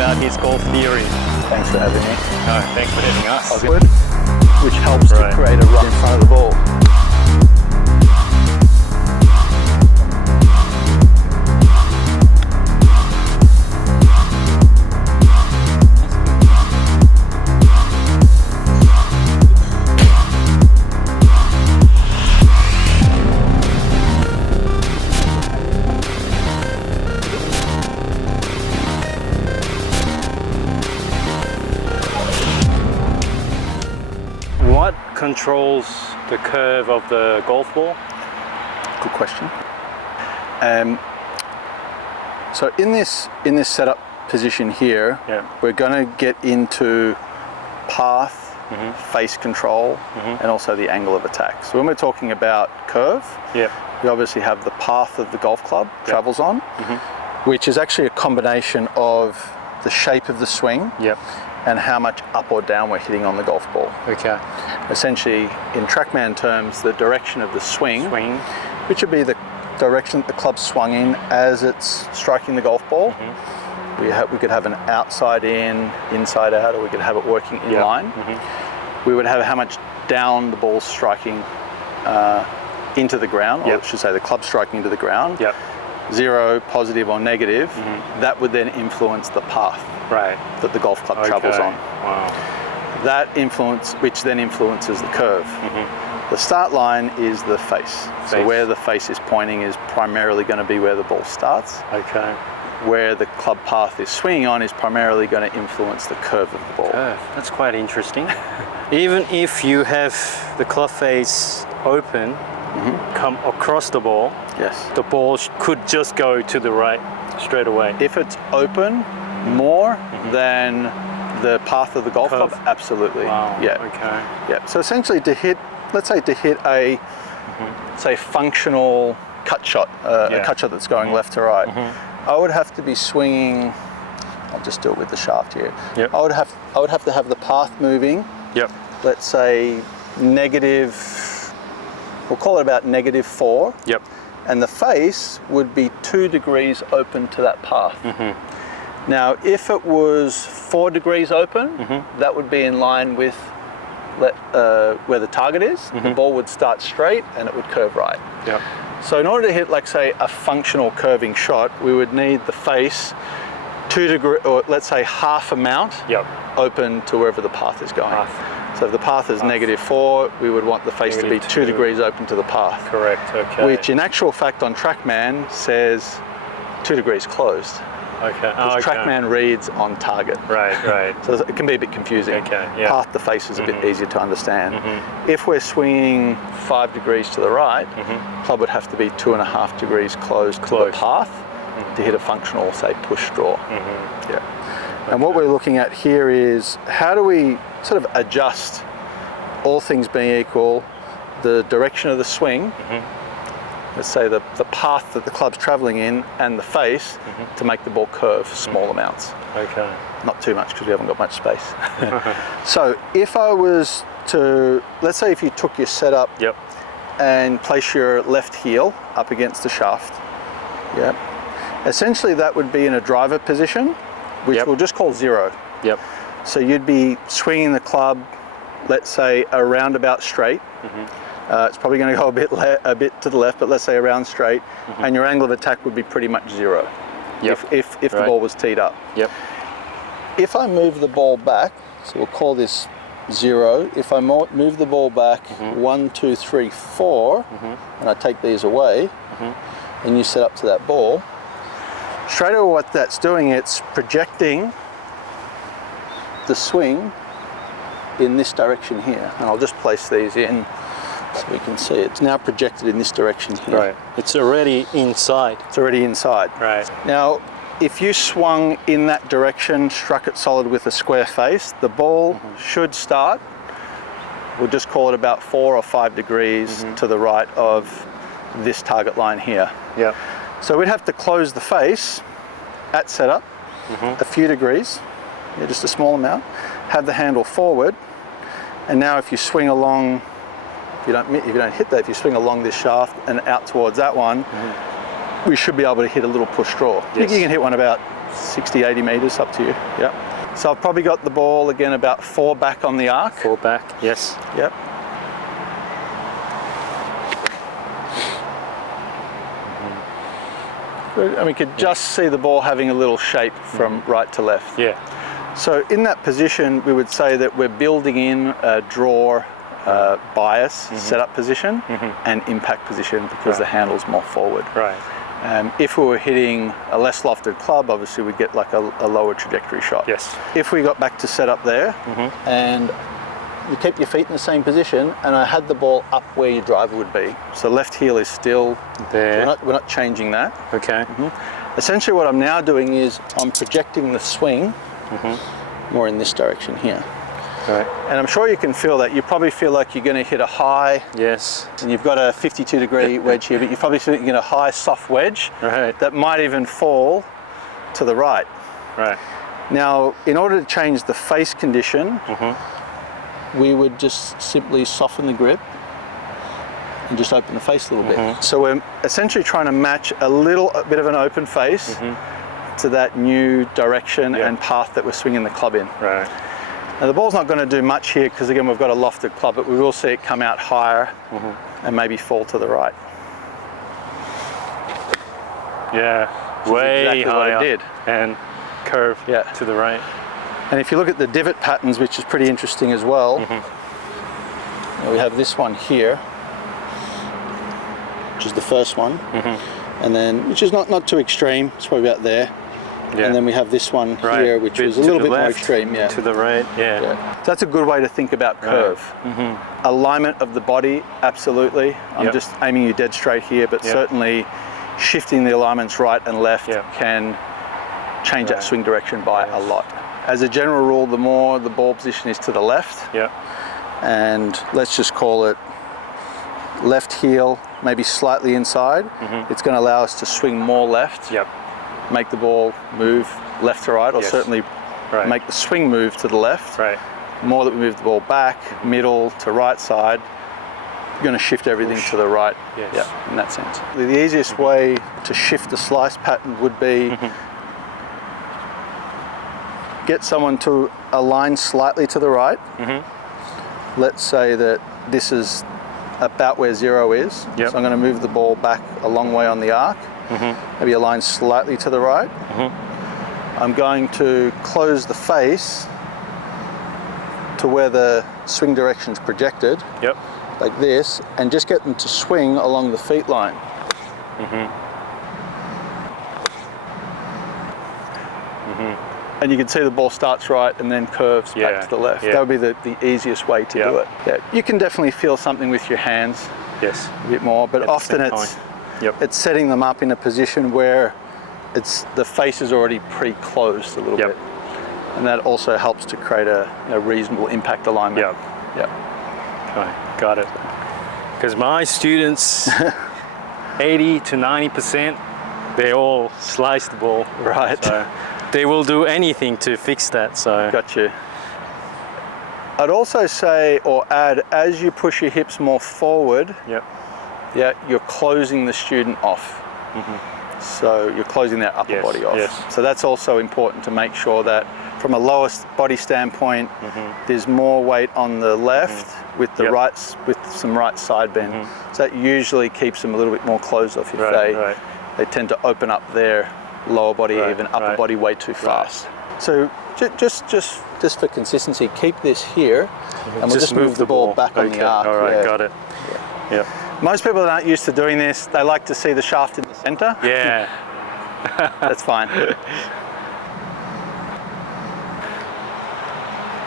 about his golf theory. Thanks for having me. No, thanks for having us. Which helps Right. to create a run in front of the ball. What controls the curve of the golf ball? Good question. So in this setup position here, Yeah. we're going to get into path, face control, and also the angle of attack. So when we're talking about curve, Yep. we obviously have the path of the golf club travels on, which is actually a combination of the shape of the swing Yep. and how much up or down we're hitting on the golf ball. Okay. Essentially, in TrackMan terms, the direction of the swing, Swing. which would be the direction that the club swung in as it's striking the golf ball. We could have an outside in, inside out, or we could have it working in Yeah. line. We would have how much down the ball's striking into the ground, or Yep. I should say the club striking into the ground. Yep. 0, positive or negative, that would then influence the path Right. that the golf club travels Okay. on. Wow. That influence, which then influences the curve. The start line is the face. So Face. where the face is pointing is primarily going to be where the ball starts. Okay. Where the club path is swinging on is primarily going to influence the curve of the ball. Curve. That's quite interesting. Even if you have the club face open, come across the ball, Yes. the ball could just go to the right straight away. If it's open more than the path of the golf Curve. club, absolutely. Wow. Yeah. Okay. Yeah. So essentially, let's say to hit a say functional cut shot, a Yeah. cut shot that's going left to right, I would have to be swinging. I'll just do it with the shaft here. Yep. I would have to have the path moving. Yep. Let's say negative. We'll call it about -4. Yep. And the face would be 2 degrees open to that path. Now, if it was 4 degrees open, that would be in line with where the target is. The ball would start straight and it would curve right. Yep. So in order to hit, like say, a functional curving shot, we would need the face 2 degrees, or let's say half a mount, Yep. open to wherever the path is going. Path. So if the path is -4, we would want the face to be -2. 2 degrees open to the path. Correct. Okay. Which in actual fact on TrackMan says 2 degrees closed. Okay. Because TrackMan reads on target. Right. Right. So it can be a bit confusing. Okay, yeah. Path to face is a bit easier to understand. If we're swinging 5 degrees to the right, club would have to be 2.5 degrees closed to the path to hit a functional, say, push draw. Yeah. And what we're looking at here is how do we sort of adjust, all things being equal, the direction of the swing, let's say the path that the club's traveling in, and the face to make the ball curve small amounts. Okay. Not too much because we haven't got much space. So if I was to, let's say if you took your setup Yep. and place your left heel up against the shaft, yeah, essentially that would be in a driver position, which Yep. we'll just call 0. Yep. So you'd be swinging the club, let's say around about straight. It's probably going to go a bit to the left, but let's say around straight, and your angle of attack would be pretty much 0. Yep. If the Right. ball was teed up. Yep. If I move the ball back, so we'll call this 0. If I move the ball back 1, 2, 3, 4, and I take these away, and you set up to that ball, straight away what that's doing, it's projecting the swing in this direction here. And I'll just place these in so we can see it's now projected in this direction here. Right. It's already inside. It's already inside. Right. Now, if you swung in that direction, struck it solid with a square face, the ball should start, we'll just call it about 4 or 5 degrees to the right of this target line here. Yep. So we'd have to close the face at setup a few degrees, just a small amount, have the handle forward, and now if you swing along, if you don't hit that, if you swing along this shaft and out towards that one, we should be able to hit a little push draw. Yes. You can hit one about 60, 80 meters, up to you. Yep. So I've probably got the ball again about 4 back on the arc. 4 back, yes. Yep. Good. And we could just see the ball having a little shape from right to left. Yeah. So in that position, we would say that we're building in a draw bias, setup position, and impact position because the handle's more forward. Right. If we were hitting a less lofted club, obviously we'd get like a lower trajectory shot. Yes. If we got back to setup there, and you keep your feet in the same position, and I had the ball up where your driver would be. So left heel is still There. We're not changing that. Okay. Essentially what I'm now doing is I'm projecting the swing more in this direction here. Right. And I'm sure you can feel that. You probably feel like you're going to hit a high, Yes. and you've got a 52-degree wedge here, but you probably feel like you're going to hit a high, soft wedge Right. that might even fall to the right. Right. Now, in order to change the face condition, we would just simply soften the grip and just open the face a little bit. So we're essentially trying to match a bit of an open face to that new direction and path that we're swinging the club in. Right. Now the ball's not going to do much here because again we've got a lofted club, but we will see it come out higher and maybe fall to the right. Yeah. Which is Way exactly what I higher. did. And curve to the right. And if you look at the divot patterns, which is pretty interesting as well, we have this one here, which is the first one, and then which is not too extreme. It's probably about there. Yeah. And then we have this one Right. here, which Bit was a to little the bit more left, extreme. Yeah. To the right. Yeah. Yeah. So that's a good way to think about curve. Alignment of the body, absolutely. I'm just aiming you dead straight here, but certainly shifting the alignments right and left can change that swing direction by a lot. As a general rule, the more the ball position is to the left, and let's just call it left heel, maybe slightly inside, it's going to allow us to swing more left, make the ball move left to right, or certainly make the swing move to the left. Right. The more that we move the ball back, middle to right side, you're going to shift everything to the right. Yes. In that sense. The easiest way to shift the slice pattern would be get someone to align slightly to the right. Let's say that this is about where 0 is. So I'm going to move the ball back a long way on the arc. Maybe align slightly to the right. I'm going to close the face to where the swing direction's projected, like this, and just get them to swing along the feet line. And you can see the ball starts right and then curves back to the left. That would be the easiest way to do it. You can definitely feel something with your hands a bit more, but often it's setting them up in a position where the face is already pre-closed a little bit. And that also helps to create a reasonable impact alignment. Okay, got it. Because my students, 80 to 90%, they all slice the ball. Right. So they will do anything to fix that. So. Got you. I'd also say or add, as you push your hips more forward, you're closing the student off. So you're closing their upper body off. So that's also important to make sure that from a lowest body standpoint, there's more weight on the left with the with some right side bend. So that usually keeps them a little bit more closed off if they tend to open up their lower body, even upper body way too fast. So just for consistency, keep this here, and we'll just move the ball back on the arc. All right, got it. Most people that aren't used to doing this, they like to see the shaft in the center. That's fine.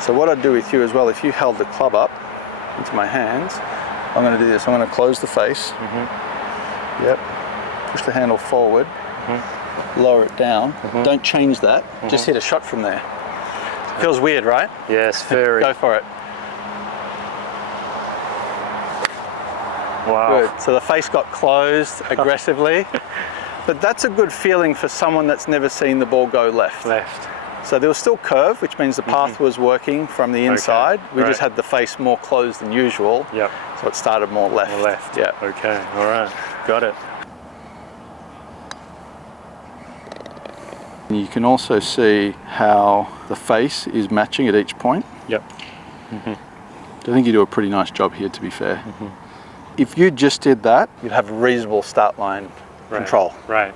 So what I'd do with you as well, if you held the club up into my hands, I'm going to do this. I'm going to close the face. Push the handle forward. Lower it down. Don't change that. Just hit a shot from there. Feels weird, right? Yes, very. Go for it. Wow. Good. So the face got closed aggressively, but that's a good feeling for someone that's never seen the ball go left. So there was still curve, which means the path was working from the inside. We just had the face more closed than usual. So it started more left. Okay. All right. Got it. You you can also see how the face is matching at each point. Yep. I think you do a pretty nice job here, to be fair. If you just did that, you'd have a reasonable start line control. Right.